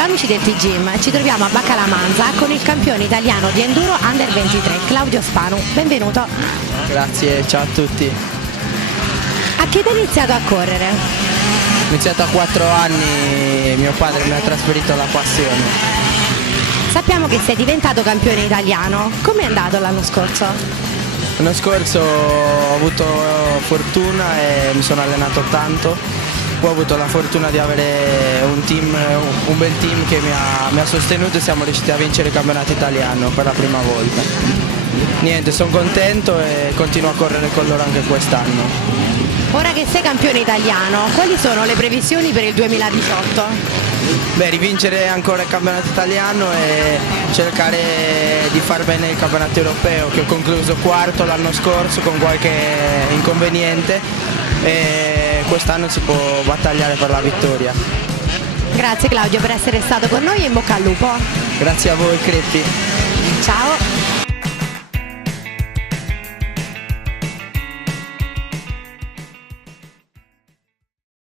Ciao amici del TGIM, ci troviamo a Baccalamanza con il campione italiano di enduro Under 23, Claudio Spanu. Benvenuto. Grazie, ciao a tutti. A che età hai iniziato a correre? Ho iniziato a 4 anni, mio padre mi ha trasferito la passione. Sappiamo che sei diventato campione italiano. Com'è andato l'anno scorso? L'anno scorso ho avuto fortuna e mi sono allenato tanto. Poi ho avuto la fortuna di avere un bel team che mi ha sostenuto e siamo riusciti a vincere il campionato italiano per la prima volta. Niente, sono contento e continuo a correre con loro anche quest'anno. Ora che sei campione italiano, quali sono le previsioni per il 2018? Beh, rivincere ancora il campionato italiano e cercare di far bene il campionato europeo, che ho concluso quarto l'anno scorso con qualche inconveniente e quest'anno si può battagliare per la vittoria. Grazie Claudio per essere stato con noi e in bocca al lupo. Grazie a voi Creppi. Ciao.